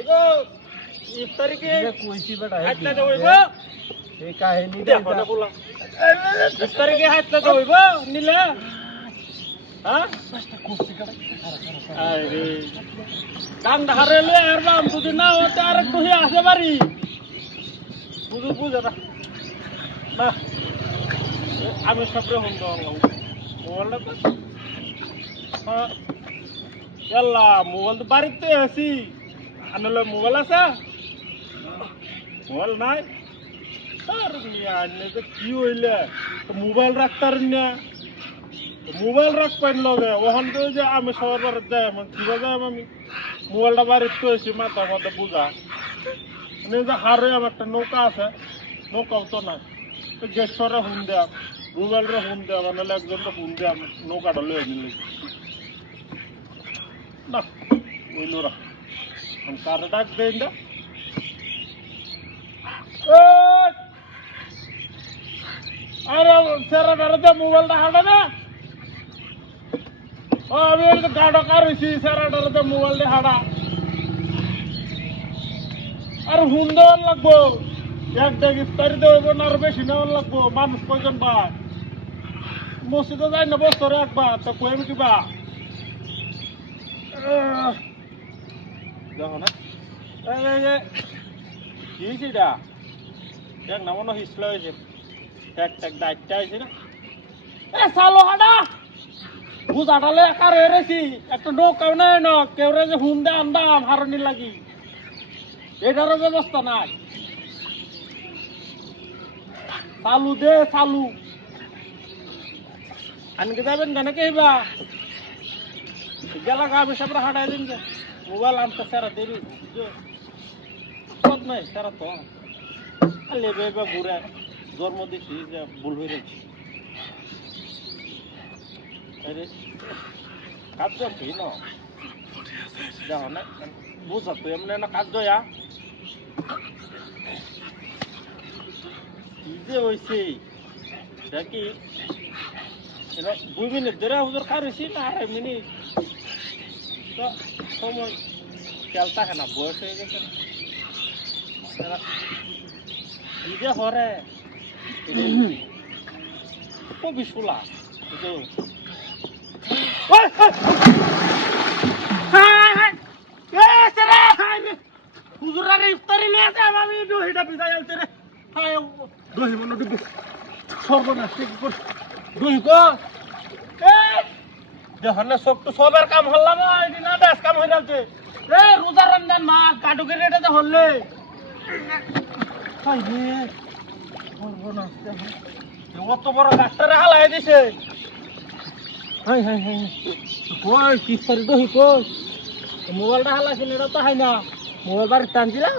এগো ইফতারিকে কইছি বেটা হাতটা দেবইব এই কাহিনী দেখো না বলা ইফতারিকে হাতটা দেবইব নিলে হ্যাঁ আরে কাম ধারেলে আর বাম যদি না হতে আর একটু হি আসে বাড়ি বুঝা না আমি সবরে হন দাও মোবাইলটা হ্যাঁ এল্লা মোবাইল তো বাড়িতে আছি আনলে মোবাইল আছে মোবাইল নাই আর মিয়া আনলে তো কি হইলে মোবাইল রাখতার না মোবাইল রাখবেন লগে ওখান থেকে যে আমি সবার বাড়িতে যাই আমি কিভাবে যাই আমি মোবাইলটা বাড়িতে এসে মাথা মাথা বুঝা যে হারে আমার একটা নৌকা আছে নৌকাও তো নাই তো গেশ্বরে হুন দেয়া মোবাইলরে হুন দেয়া মানে একজনটা হুন দেয়া নৌকাটা লয়ে নিলে না ওইলো রা আমি কারে ডাক দেই না আরে সেরা ডারে মোবাইলটা হাঁটা না ও আমি গাড়া কারছি সেরা ডারে মোবাইলটা হাঁটা আর হুন দেওয়ার লাগবো এক দেখ ইফতারি দেবো না আর বেশি নেওয়ার লাগবো মানুষ কয়জন বা মসজিদে যাই না বছরে একবার তা কইম কিবা দেখো না কি সেটা দেখ না মনে হিসল হয়েছে ট্যাক ট্যাক দায়িত্ব হয়েছে না এ চালো হাঁটা বুঝ আটালে একার হয়ে রেছি একটা নৌকাও নাই ন কেউ রে যে হুন দে আন্দাম হারনি লাগি এটারও ব্যবস্থা নাই চালু দে চালু আনকে যাবেন কেন কেবা গেলা গা আমি সাপড়া হাঁটাই দিন যে মোবাইল আনতে সারা দেরি নাই সারা তো লেবে বা ঘুরে জন্ম দিচ্ছি যে ভুল হয়ে গেছি কাজ কি ন দেখো না বুঝা তো এমনি না কাজ দয়া কি যে হয়েছে দেখি 2 মিনিট ধরে হুজুর খারেছি না 2.5 মিনিট তো সময় খেয়াল থাকে না বয়স হয়ে গেছে কি যে হরে খুবই শোলা হুজুর আগে ইফতারি নিয়ে আসে আমি দহিটা বিদায় আলছে রে দহি মনে ডুবে সর্বনাশ দহি কো দেহনে সব তো সবের কাম হল্লাম না বেশ কাম হয়ে যাচ্ছে রে রোজা রমজান মাস কাটুকে রেটে তো হলে সর্বনাশ অত বড় গাছটারে হালাই দিছে হাই হাই হাই কই ইফতারি দহি কই মোবাইলটা হালাইছিল এটা তো হাই না মোবাইল বাড়ি টানছিলাম